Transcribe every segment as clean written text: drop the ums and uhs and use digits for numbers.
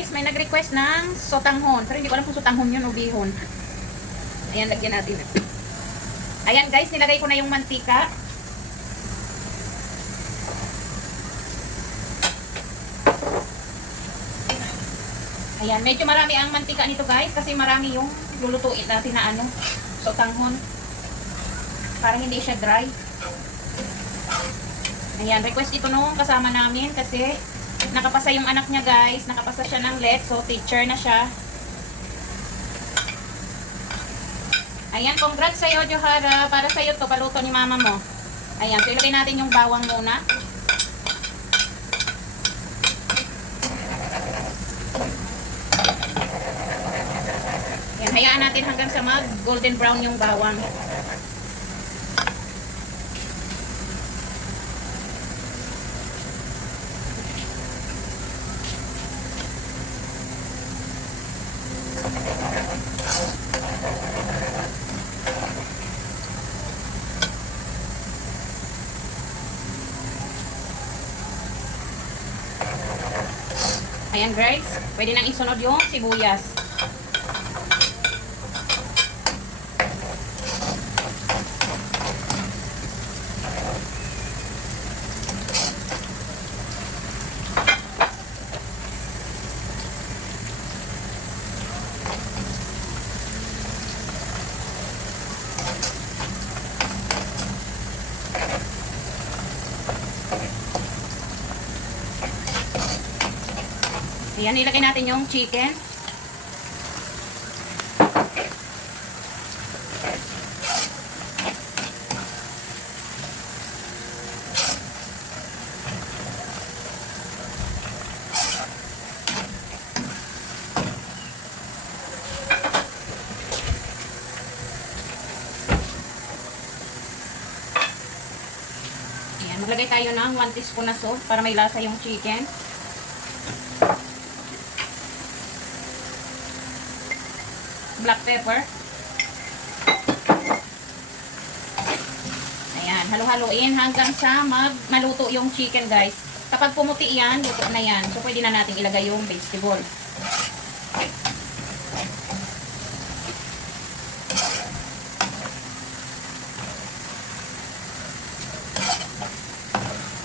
guys, may nag-request ng sotanghon. Pero hindi ko alam kung sotanghon yun o bihon. Ayan, lagyan natin. Ayan guys, nilagay ko na yung mantika. Ayan, medyo marami ang mantika nito guys. Kasi marami yung lulutuin natin na ano, sotanghon. Para hindi siya dry. Ayan, request ito nung kasama namin kasi nakapasa yung anak niya guys. Nakapasa siya ng LET. So, teacher na siya. Ayan, congrats sa'yo, Johara. Para sa'yo to, paluto ni mama mo. Ayan, so ilagay natin yung bawang muna. Ayan, hayaan natin hanggang sa mag golden brown yung bawang. Ayan guys, pwede nang isunod yung sibuyas. Ayan, ilagay natin yung chicken. Ayan, maglagay tayo ng 1 teaspoon na salt para may lasa yung chicken. Black pepper. Ayan, halo-haloin hanggang sa maluto yung chicken guys. Kapag pumuti yan, luto na yan. So, pwede na natin ilagay yung vegetable.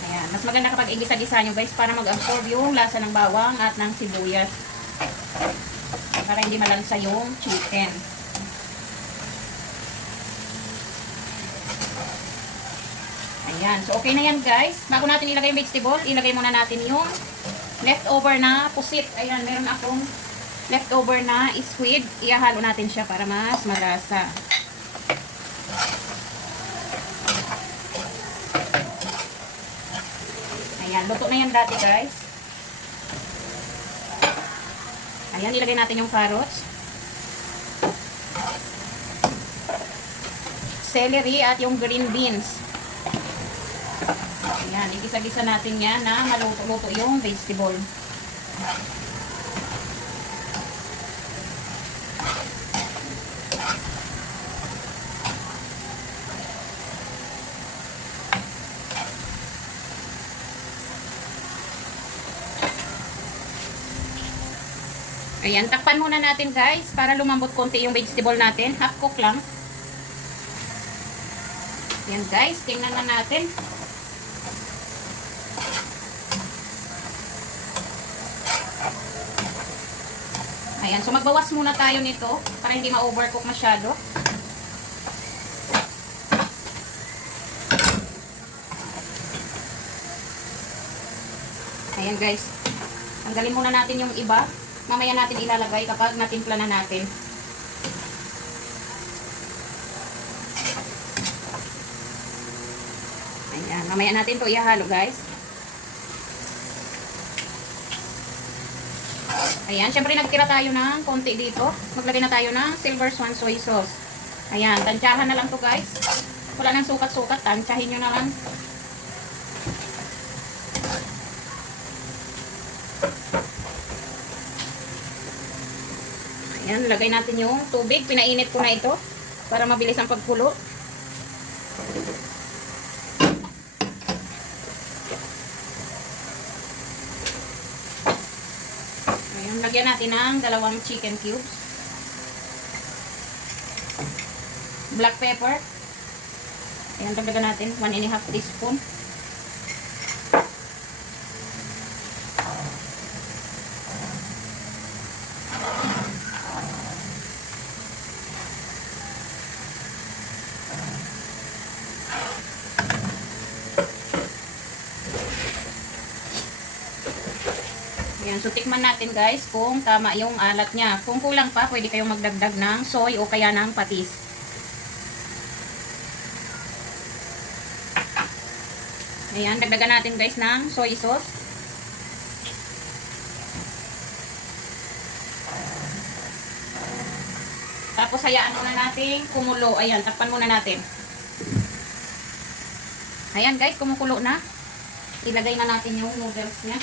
Ayan, mas maganda kapag igisa-gisa nyo guys para mag-absorb yung lasa ng bawang at ng sibuyas. Para hindi malansa yung chicken. Ayan. So, okay na yan guys. Bago natin ilagay yung vegetable, ilagay muna natin yung leftover na pusit. Ayan, meron akong leftover na squid. Ihahalo natin siya para mas malasa. Ayan, luto na yan dati guys. Ayan, ilagay natin yung carrots, celery at yung green beans. Ayan, igisa-gisa natin yan na maluto-luto yung vegetable. Ayan, takpan muna natin guys para lumambot konti yung vegetable natin. Half cook lang. Ayan guys, tingnan na natin. Ayan, so magbawas muna tayo nito para hindi ma-overcook masyado. Ayan guys, tanggalin muna natin yung iba. Mamaya natin ilalagay kapag natimpla na natin. Ayan, mamaya natin to ihalo guys. Ayan, syempre nagtira tayo ng konti dito. Maglagay na tayo ng Silver Swan soy sauce. Ayan, tansyahan na lang to guys. Wala nang sukat-sukat, tansyahin nyo na lang. Ayan, lagay natin yung tubig. Pinainit ko na ito para mabilis ang pagkulo. lagyan natin ng 2 chicken cubes. Black pepper. Ayan, dagdagan natin 1½ teaspoon. Ayan, so tikman natin guys kung tama yung alat niya. Kung kulang pa, pwede kayong magdagdag ng soy o kaya ng patis. Ayan, dagdagan natin guys ng soy sauce. Tapos hayaan muna natin kumulo. Ayan, takpan muna natin. Ayan guys, kumukulo na. Ilagay na natin yung noodles niya.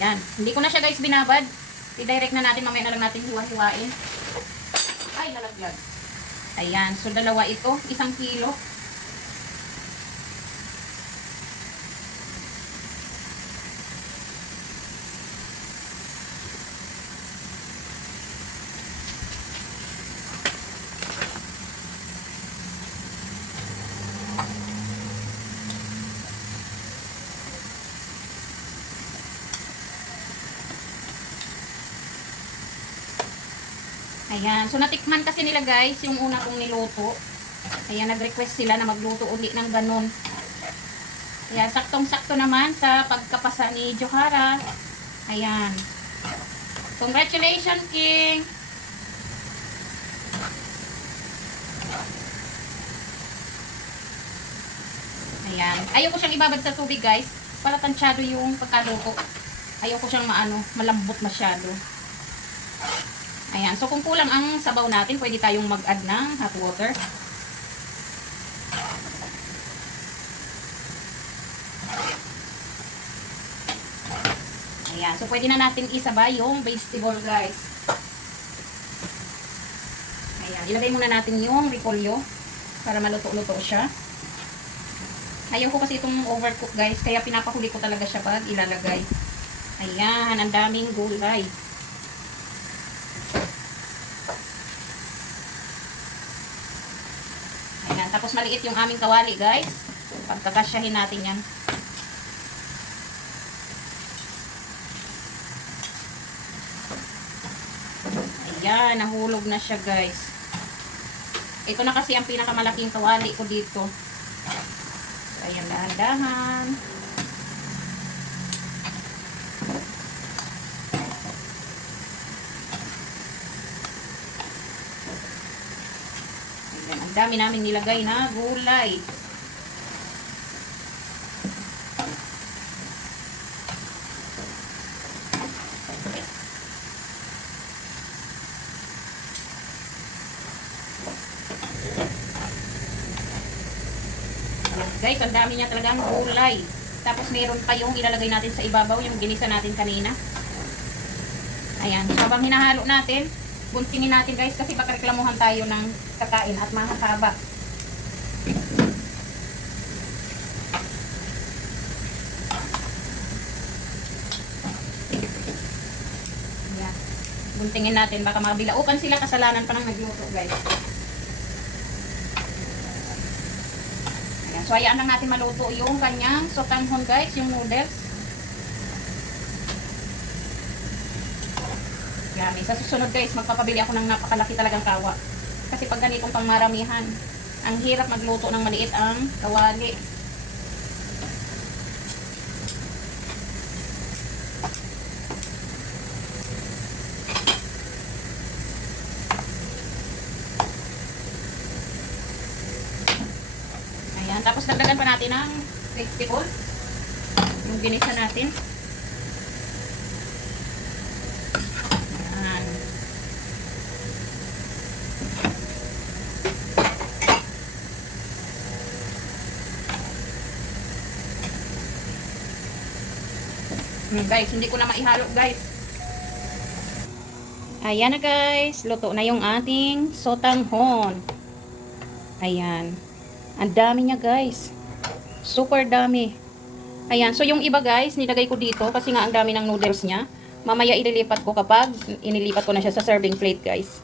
Ayan. Hindi ko na siya guys binabad. I-direct na natin. Mamaya na lang natin hiwa-hiwain. Ay, lalaglag. Ayan. So, dalawa ito. 1 kilo. Ayan. So, natikman kasi nila guys yung una kong niluto. Ayan, nag-request sila na magluto uli ng ganun. Ayan, saktong-sakto naman sa pagkapasa ni Johara. Ayan. Congratulations, King! Ayan. Ayaw ko siyang ibabad sa tubig guys. Para tansyado yung pagkaluto. Ayaw ko siyang malambot masyado. Ayan. So, kung kulang ang sabaw natin, pwede tayong mag-add ng hot water. Ayan. So, pwede na natin isabay yung vegetable, guys. Ayan. Ilagay muna natin yung repolyo para maluto-luto siya. Ayaw ko kasi itong overcook, guys. Kaya pinapahuli ko talaga siya pag ilalagay. Ayan. Ang daming gulay. Tapos maliit yung aming kawali guys. Pagkakasyahin natin yan. Ayan, nahulog na siya guys. Ito na kasi ang pinakamalaking kawali ko dito. So, ayan, dahan-dahan. Ang dami namin nilagay na gulay. Guys, ang dami niya talagang gulay. Tapos meron pa yung ilalagay natin sa ibabaw, yung ginisa natin kanina. Ayan, so habang hinahalo natin, buntingin natin guys kasi baka reklamuhan tayo ng kakain at mahahaba. Ayan. Buntingin natin baka mabilaukan sila, kasalanan pa ng nagluto guys. Ayan. So hayaan lang natin maluto yung kanyang sotanghon guys, yung noodles. Grabe. Sa susunod guys, magpapabili ako ng napakalaki talagang kawa. Kasi pag ganitong pangmaramihan, ang hirap magluto ng maliit ang kawali. Ayan. Tapos dagdagan pa natin ng vegetable. Yung ginisa natin. Guys, hindi ko na maihalo guys. Ayan na guys, luto na yung ating sotanghon. Ayan. Ang dami niya guys. Super dami. Ayan, so yung iba guys, nilagay ko dito kasi nga ang dami ng noodles niya. Mamaya ililipat ko kapag inilipat ko na siya sa serving plate guys.